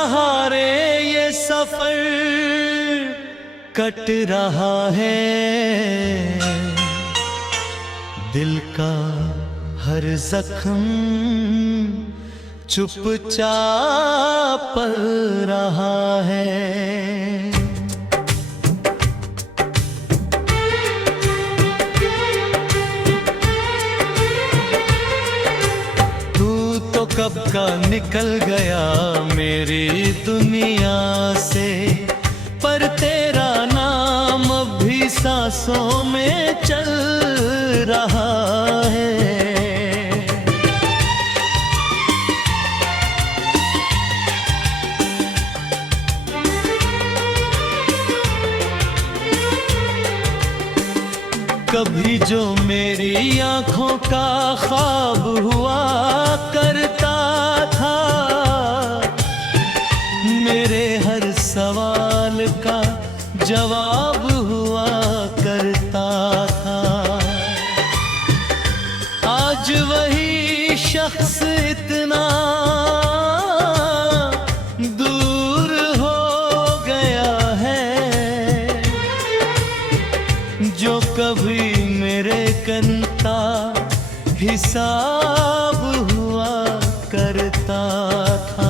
सहारे ये सफर कट रहा है, दिल का हर जख्म चुपचाप पल रहा है। कब का निकल गया मेरी दुनिया से, पर तेरा नाम अब भी सांसों में चल रहा है। कभी जो मेरी आंखों का ख्वाब हुआ करता था, मेरे हर सवाल का जवाब हुआ करता था। आज वही शख्स इतना दूर हो गया है, जो कभी मेरे करता हिसाब हुआ करता था।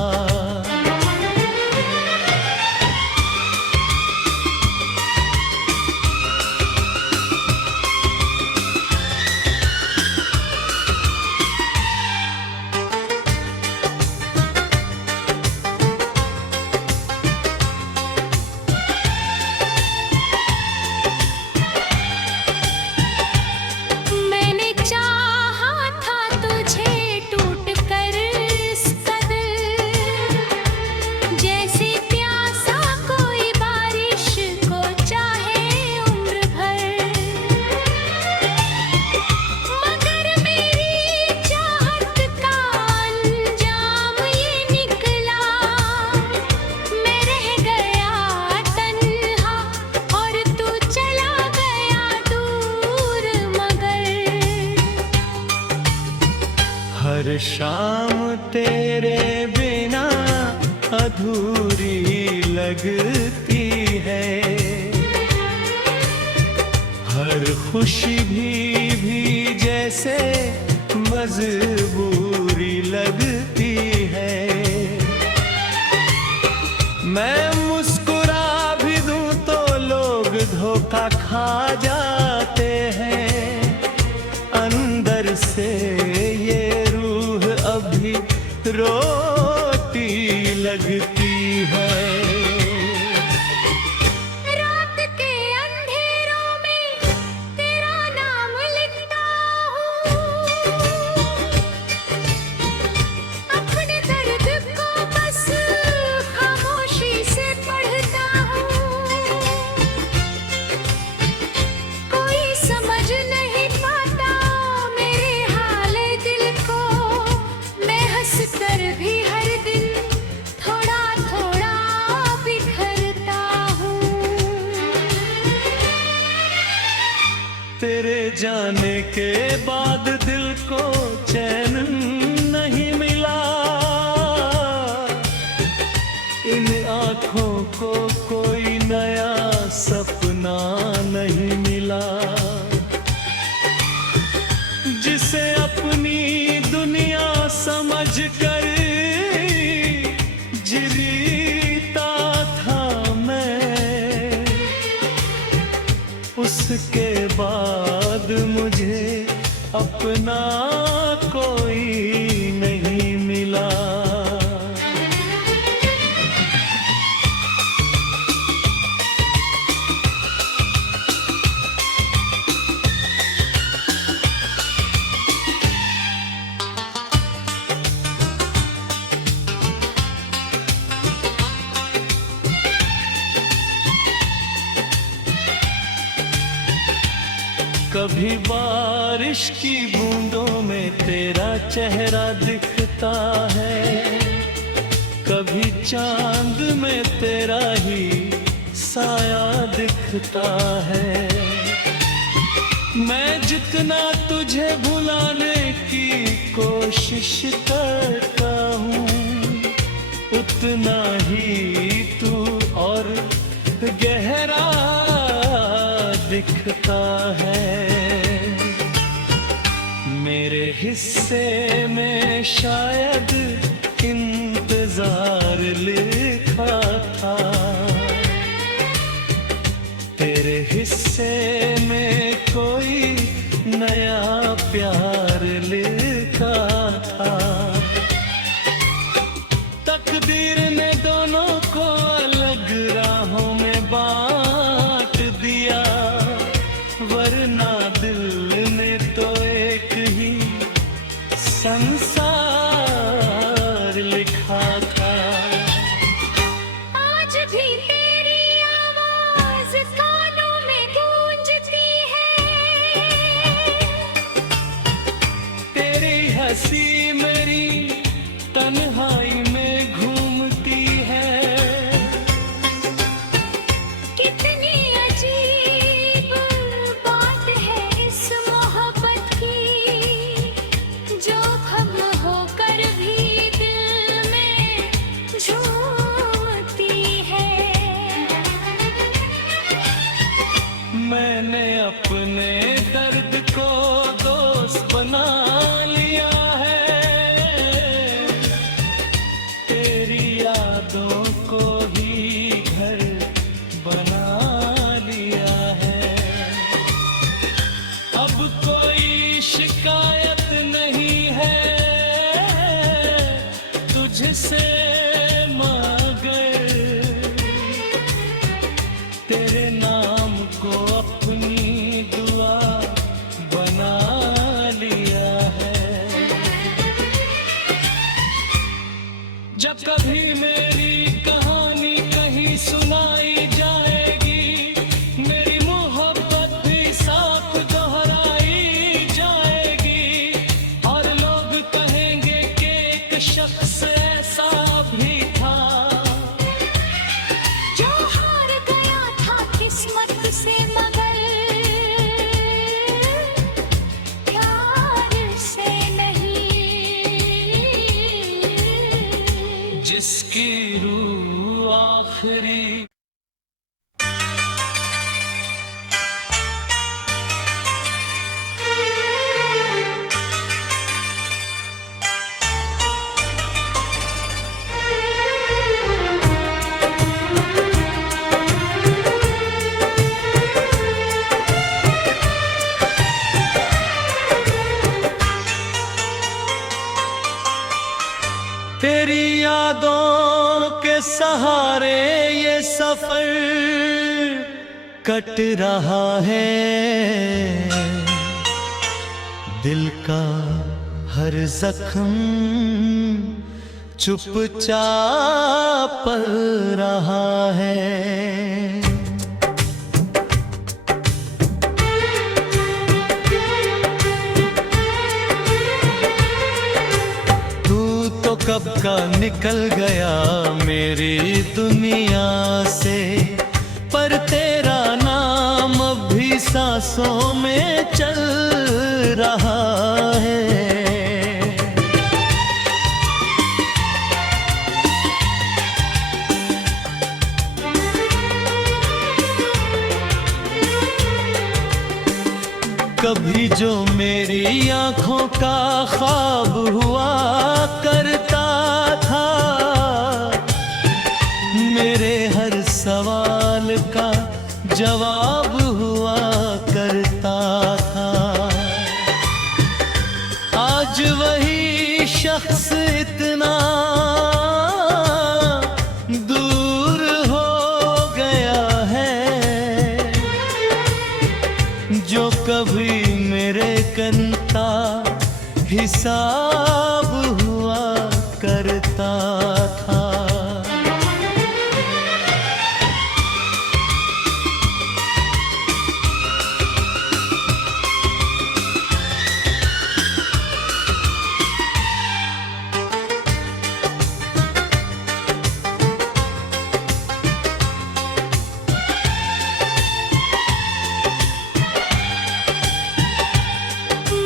हर शाम तेरे बिना अधूरी लगती है, हर खुशी भी जैसे मजबूरी लगती है। मैं मुस्कुरा भी दूं तो लोग धोखा खा जाते हैं, अंदर से ये अभी रोती लगती है। रात के अंधेरों में तेरा नाम लिखता हूँ, अपने दर्द को बस खामोशी से पढ़ता हूँ। कोई समझ नहीं पाता मेरे हाल दिल को, कर भी हर दिन थोड़ा थोड़ा बिखरता हूँ। तेरे जाने के बाद दिल को चैन नहीं मिला, इन आँखों को कोई नया सपना नहीं मिला, जिसे अपनी दुनिया समझ कर जीता था मैं, उसके बाद मुझे अपना कोई नहीं मिला। कभी बारिश की बूंदों में तेरा चेहरा दिखता है, कभी चांद में तेरा ही साया दिखता है। मैं जितना तुझे भुलाने की कोशिश करता हूँ, उतना ही तू और गहरा दिखता है। मेरे हिस्से में शायद इंतजार लिखा था, तेरे हिस्से में कोई नया प्यार लिखा था। तकदीर ने दोनों को अलग राहों में बांट दिया, वरना दिल ने तो एक ही संसार लिखा था। आज भी तेरी आवाज कानों में गूंजती है, तेरी हंसी मेरी तन्हाई में घूमती है। कितनी अजीब बात है इस मोहब्बत की, जो हम होकर भी दिल में झूमती है। मैंने अपने दर्द को दोस्त बना लिया है, तेरी यादों को ही घर बना लिया है। अब कोई शिकायत नहीं है तुझसे मगर तेरे नाम को अपनी दुआ बना लिया है। जब कभी मेरी कहानी कहीं सुनाई जाएगी, मेरी मोहब्बत भी साथ दोहराई जाएगी, और लोग कहेंगे कि एक शख्स ऐसा भी था जो हार गया था किस्मत से मगर प्यार से नहीं, जिसकी रूह आखिरी तेरी यादों के सहारे ये सफर कट रहा है। दिल का हर जख्म चुपचाप पल रहा है। कब का निकल गया मेरी दुनिया से, पर तेरा नाम अब भी सांसों में चल रहा है। कभी जो मेरी आंखों का ख्वाब हुआ करता था, मेरे हर सवाल का जवाब हुआ करता था। आज वही शख्स इतना दूर हो गया है, जो कभी मेरे करता हिसाब हुआ करता था।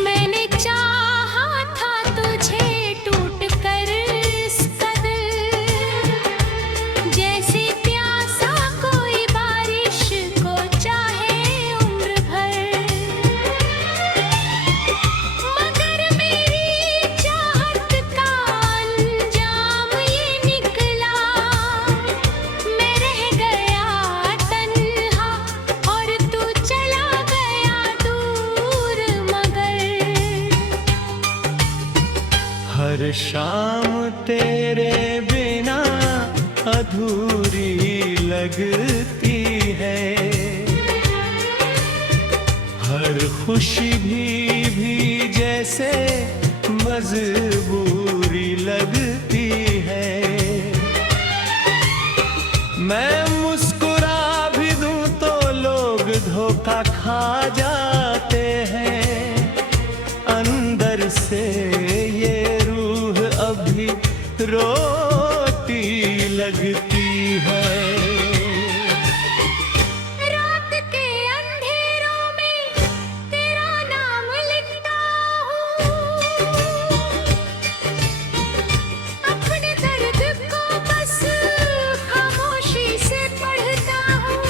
मैंने चाहा था तुझे शाम तेरे बिना अधूरी लगती है। हर खुशी भी जैसे मजबूरी लगती है। मैं मुस्कुरा भी दूं तो लोग धोखा खा जाते हैं। अंदर से ये रूह अभी रोती लगती है। रात के अंधेरों में तेरा नाम लिखता हूँ। अपने दर्द को बस खामोशी से पढ़ता हूँ।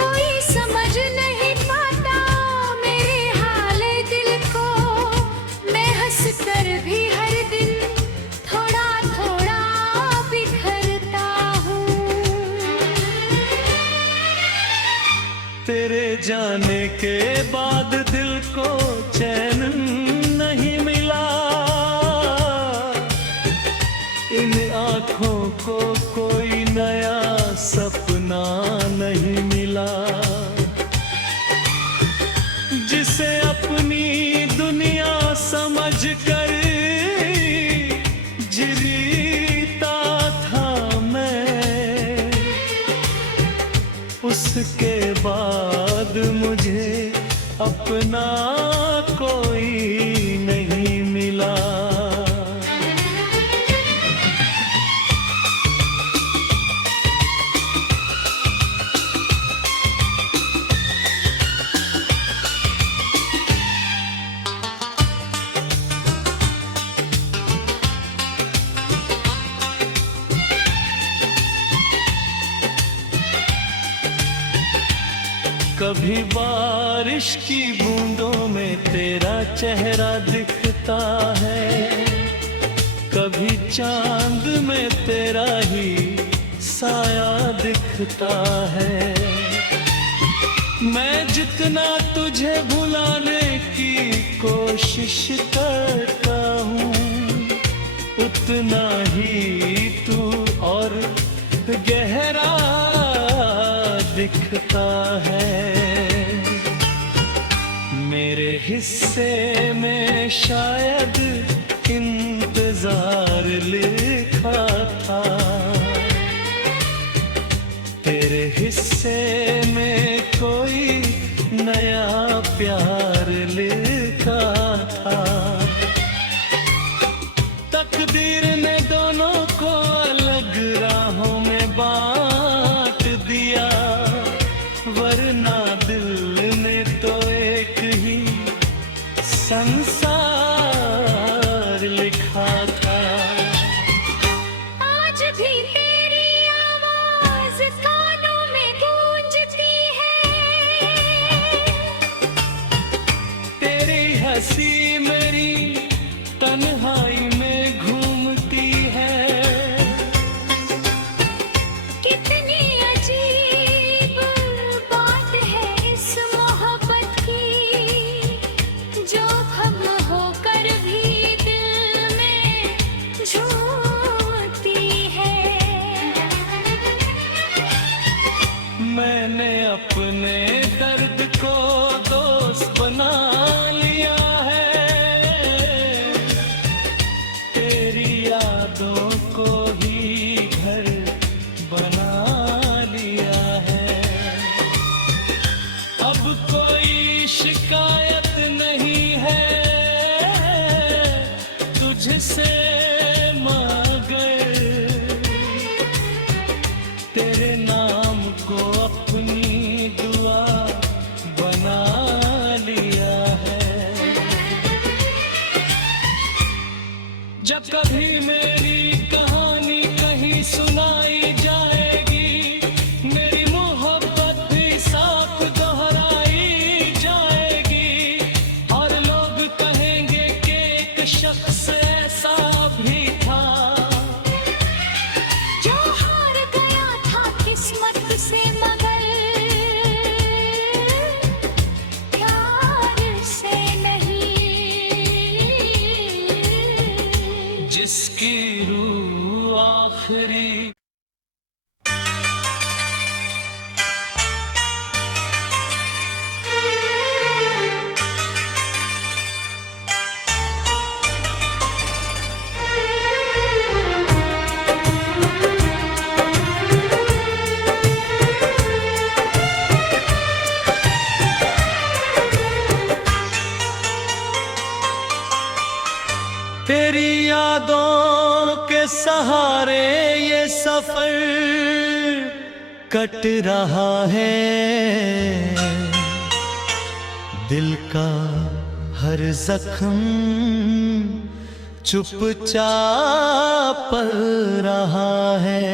कोई समझ नहीं पाता मेरे हाल दिल को। मैं हंस कर भी हर दिन थोड़ा थोड़ा बिखरता हूँ। तेरे जाने के बाद दिल को चैन नहीं मिला। इन आँखों को कोई नया सपना नहीं मिला। जिसे अपनी दुनिया समझ कर जीता था मैं, उसके बाद मुझे अपना कोई नहीं मिला। कभी बारिश की बूंदों में तेरा चेहरा दिखता है। कभी चांद में तेरा ही साया दिखता है। मैं जितना तुझे भुलाने की कोशिश करता हूँ, उतना ही तू और गहरा दिखता है। मेरे हिस्से में शायद इंतजार लिखा था। तेरे हिस्से में कोई नया प्यार लिखा था। तकदीर ने दोनों को अलग राहों में बांट दिया, वरना दिल ने तो एक ही संसार लिखा था। आज भी तेरी आवाज कानों में गूंजती है। तेरी हंसी मेरी तन्हाई में घूमती है। कितनी अजीब बात है इस मोहब्बत की, जो हम होकर भी दिल में झूमती है। जिसकी रूह आखिरी। तेरी यादों के सहारे ये सफर कट रहा है, दिल का हर जख्म चुपचाप पल रहा है।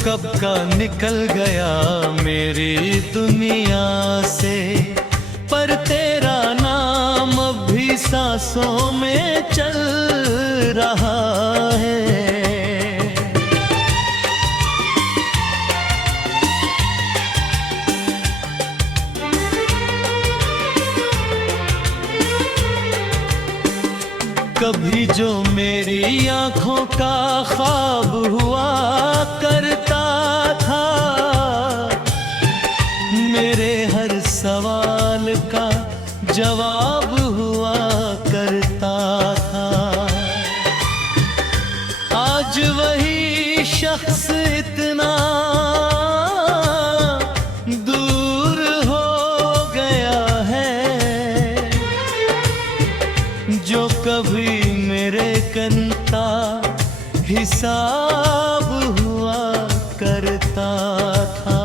कब का निकल गया मेरी दुनिया से, पर तेरा नाम अब भी सांसों में चल रहा है। कभी जो मेरी आंखों का ख्वाब हुआ करता था, मेरे हर सवाल का जवाब हुआ करता था। आज वही शख्स इतना दूर हो गया है, जो कभी मेरे करता हिसाब हुआ करता था।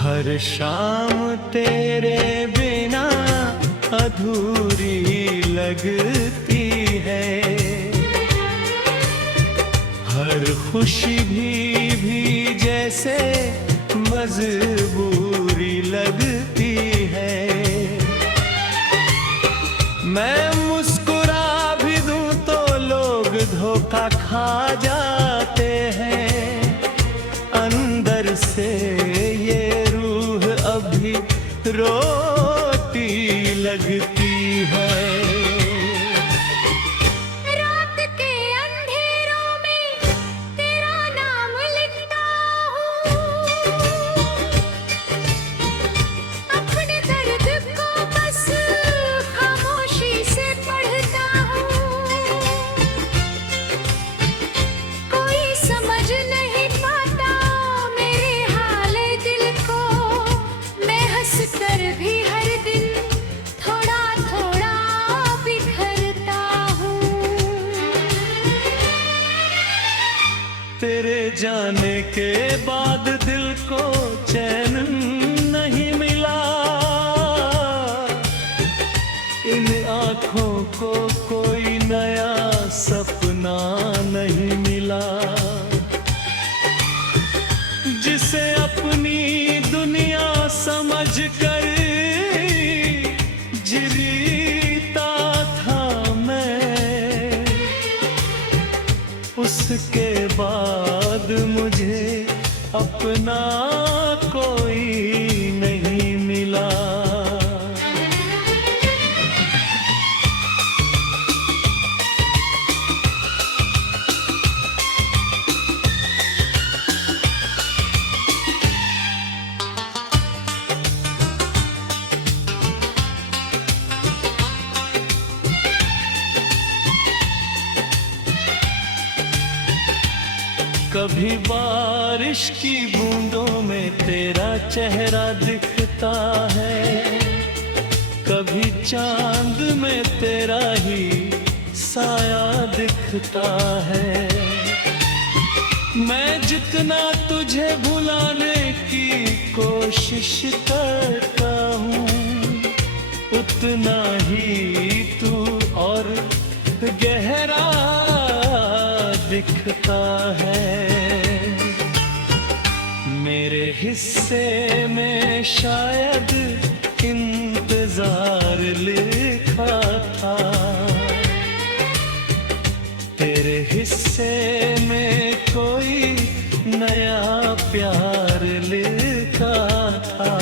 हर शाम तेरे बिना अधूरी लगती है, हर खुशी भी जैसे मजबूरी लगती है। मैं मुस्कुरा भी दूं तो लोग धोखा खा जाते हैं, अंदर से ये अभी रोती लगती है। रात के अंधेरों में तेरा नाम लिखता हूँ, अपने दर्द को बस खामोशी से पढ़ता हूँ। कोई समझ नहीं पाता मेरे हाल दिल को, कर भी हर दिन थोड़ा थोड़ा बिखरता हूँ। तेरे जाने के बाद दिल को चैन नहीं मिला, इन आँखों को कोई नया सपना नहीं मिला, जिसे अपनी दुनिया समझ कर जीता था मैं, उसके बाद मुझे अपना कोई नहीं मिला। कभी बारिश की बूंदों में तेरा चेहरा दिखता है, कभी चांद में तेरा ही साया दिखता है। मैं जितना तुझे भुलाने की कोशिश करता हूँ, उतना ही तू और गहरा दिखता है। मेरे हिस्से में शायद इंतजार लिखा था, तेरे हिस्से में कोई नया प्यार लिखा था।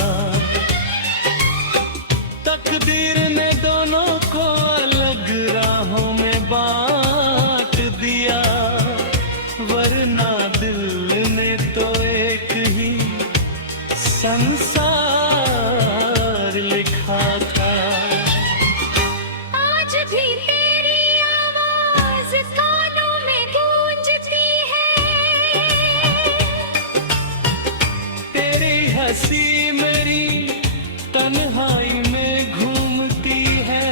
तकदीर ने दोनों को अलग राहों में बांट दिया, वरना दिल ने तो एक ही संसार लिखा था। आज भी तेरी आवाज कानों में गूंजती है, तेरी हंसी मेरी तन्हाई में घूमती है।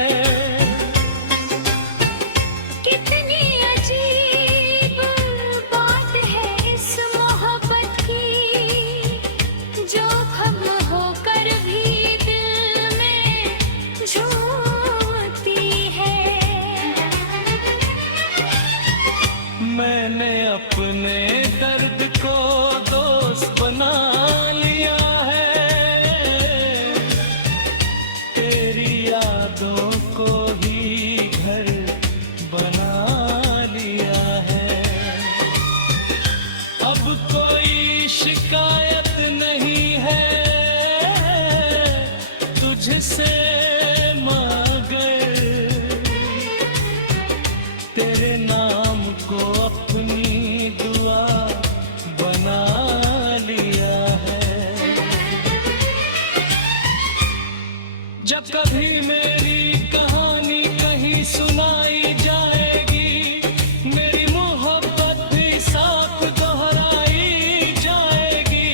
कितनी अजीब बात है इस मोहब्बत की, जो हम होकर भी दिल में झूमती है। मैंने अपने दर्द को दोस्त बना लिया है, तेरी यादों को ही घर बना लिया है। अब कोई शिकायत नहीं है तुझसे मगर तेरे नाम को अपनी दुआ बना लिया है। जब कभी मेरी कहानी कहीं सुनाई जाएगी, मेरी मोहब्बत भी साथ दोहराई जाएगी,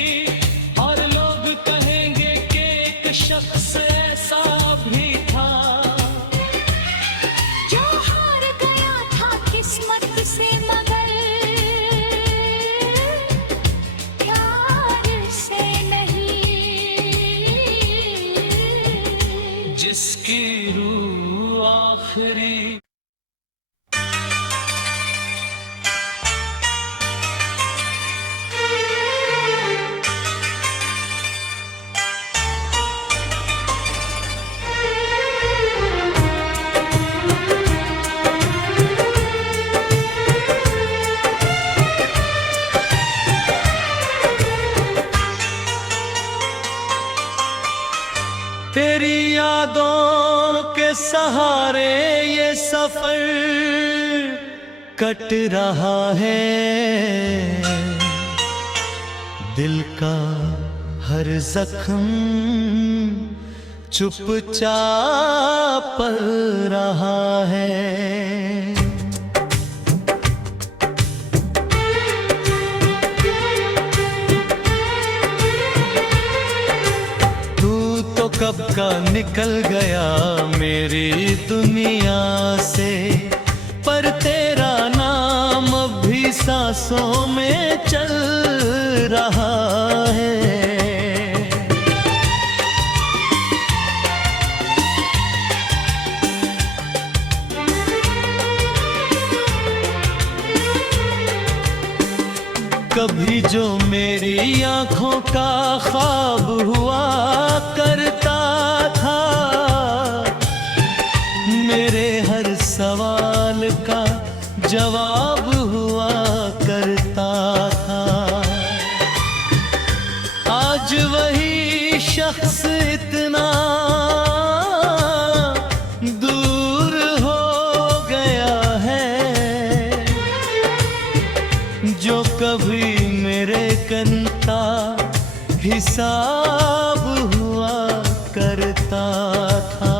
और लोग कहेंगे कि एक शख्स ऐसा भी था जो हार गया था किस्मत से, मगर प्यार से नहीं। जिसकी रूह आखिरी तेरी यादों के सहारे ये सफर कट रहा है। दिल का हर जख्म चुपचाप पल रहा है। कब का निकल गया मेरी दुनिया से, पर तेरा नाम अब भी सांसों में चल रहा है। कभी जो मेरी आंखों का ख्वाब हुआ करता था, मेरे हर सवाल का जवाब हुआ करता था। आज वही शख्स इतना दूर हो गया है, जो कभी मेरे करता हिसाब हुआ करता था।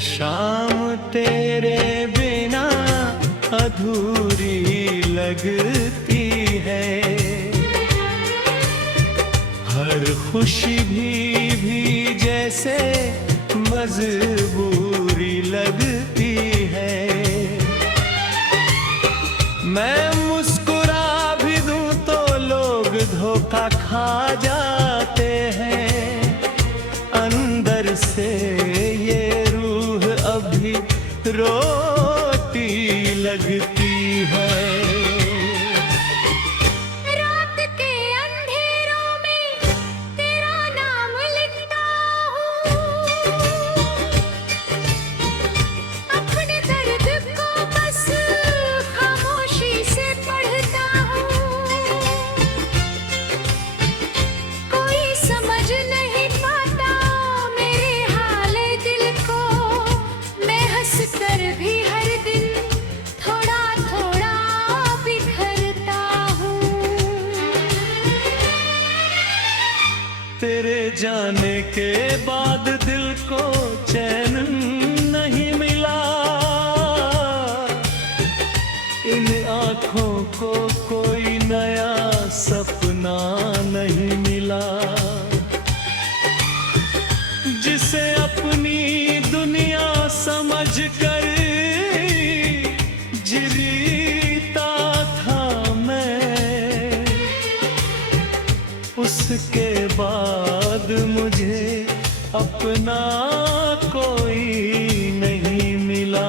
शाम तेरे बिना अधूरी लगती है। हर खुशी भी जैसे मजबूरी लगती है। मैं मुस्कुरा भी दूं तो लोग धोखा खा जाते हैं। अंदर से ये रूह अभी रोती लगती है। रात के अंधेरों में तेरा नाम लिखता हूँ। अपने दर्द को बस खामोशी से पढ़ता हूँ। कोई समझ नहीं पाता मेरे हाल दिल को। मैं हंस कर भी हर दिन थोड़ा थोड़ा बिखरता हूँ। तेरे जाने के बाद दिल को चैन नहीं मिला। इन आँखों को कोई नया सपना नहीं मिला। जिसे अपनी दुनिया समझ कर जीता था मैं, उसके बाद मुझे अपना कोई नहीं मिला।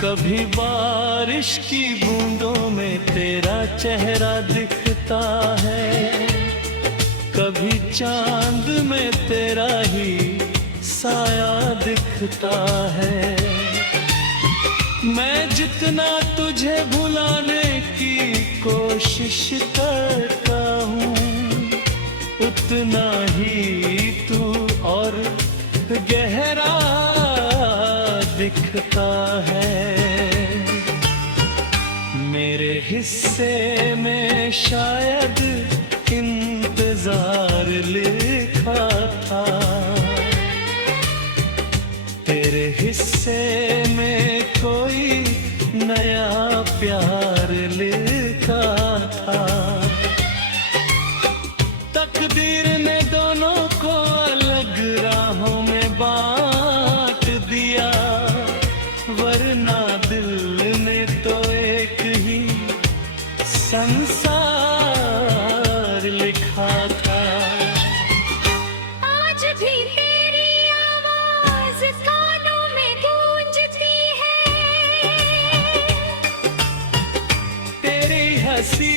कभी बारिश की बूंदों में तेरा चेहरा दिखता है। कभी चांद में तेरा ही साया दिखता है। मैं जितना तुझे भुलाने की कोशिश करता हूँ, उतना ही तू और गहरा दिखता है। मेरे हिस्से में शायद इंतजार लिखा था। तेरे हिस्से में कोई नया प्यार लिखा था। तकदीर ने दोनों को अलग राहों में बांट दिया, वरना दिल ने तो एक ही संसार लिखा था। आज भी तेरी आवाज कानों में गूंजती है। तेरी हंसी